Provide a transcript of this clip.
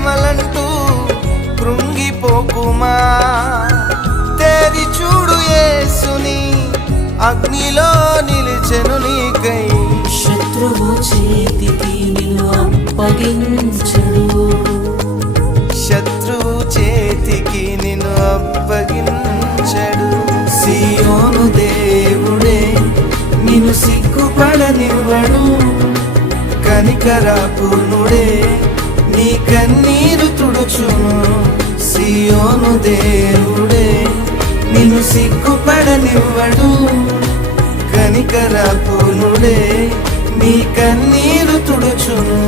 శ్రమలంటూ కృంగిపోకుమా. తేరి చూడు యేసుని, అగ్నిలో నిలిచెను నీకై. శత్రువు చేతికి నిన్ను అప్పగించడు, శత్రువు చేతికి నిన్ను అప్పగించడు. సియోను దేవుడే నిన్ను సిగ్గుపడనివ్వడు, కనికరపూర్ణుడే నీ కన్నీరు తుడుచును. సియోను దేవుడే నిన్ను సిగ్గుపడనివ్వడు, కనికరపూర్ణుడే నీ కన్నీరు తుడుచును.